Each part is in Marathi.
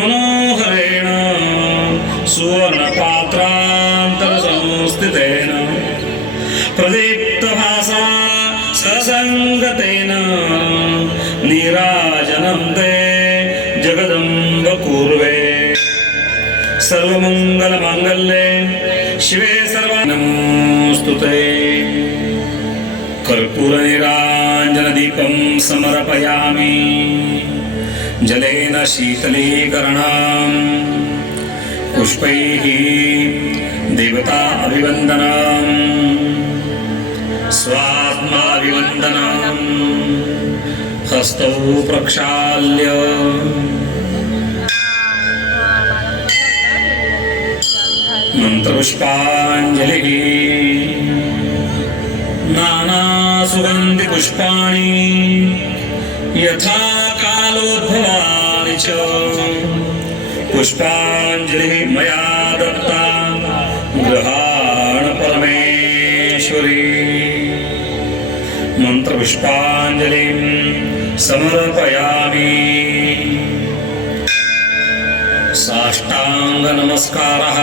मनोहरेण सुवर्णपात्रान्तरसंस्थितेन प्रदीप्तभासा ससङ्गतेन नीराजनं ते जगदम्ब कुर्वे सर्वमङ्गलमाङ्गल्ये शिवे सर्वानमोऽस्तुते। कर्पूरनीराञ्जनदीपं समर्पयामि जलेन शीतलीकरणं पुष्पैः देवता अभिवन्दनं स्वात्माभिवन्दनं हस्तौ प्रक्षाल्य मंत्रपुष्पाञ्जलिः नानासुगन्धिपुष्पाणि यथा कालोद्भवानि च पुष्पाञ्जलिः मया दत्ता गृहाण परमेश्वरी। मंत्रपुष्पाञ्जलिं समर्पयामि। साष्टांग नमस्कारः।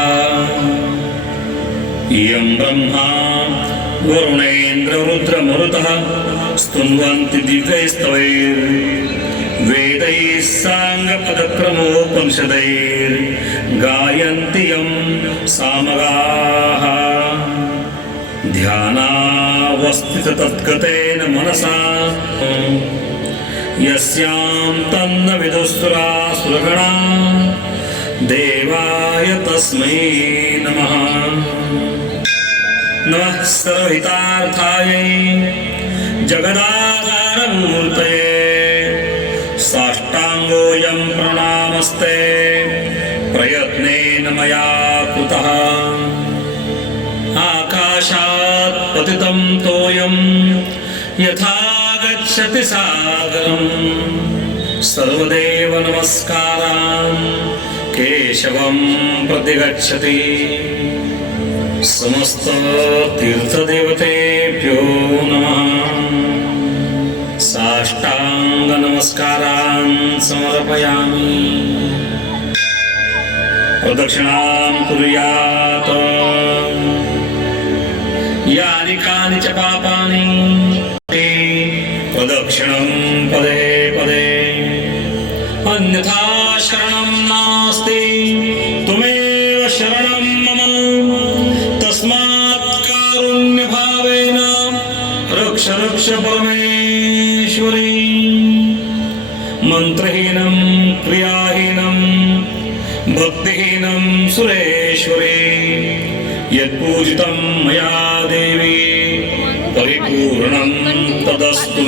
इयं ब्रह्मा वरुणेन्द्र रुद्रमरुतः स्तुन्वन्ति दिव्यैस्तवैर्वेदैः साङ्गपदक्रमोपनिषदैर्गायन्ति यं सामगाः ध्यानावस्थिततद्गतेन मनसा यस्यां तन्न विदुस्तुरासुरगणा देवाय तस्मै नमः। नमः सर्वहितार्थायै जगदाधारमूर्तये साष्टांगोऽयं प्रणामस्ते प्रयत्नेन मया कृतः। आकाशात् पतितं तोयं यथा गच्छति सागरं सर्वदेव नमस्कारान् केशवं प्रतिगच्छति। समस्त तीर्थदेवतेभ्यो नमः। साष्टांग नमस्कारान् समर्पयामि। प्रदक्षिणां कुर्यात्। यानि कानि च पापानि प्रदक्षिणं पदे पदे अन्यथा शरणं नास्ति त्वमेव शरणं मम। तस्मात् कारुण्यभावेन रक्ष रक्ष परमेश्वरी। मंत्रहीनं क्रियाहीनं भक्तिहीनं सुरेश्वरी यत्पूजितं मया देवी परिपूर्णं तदस्तु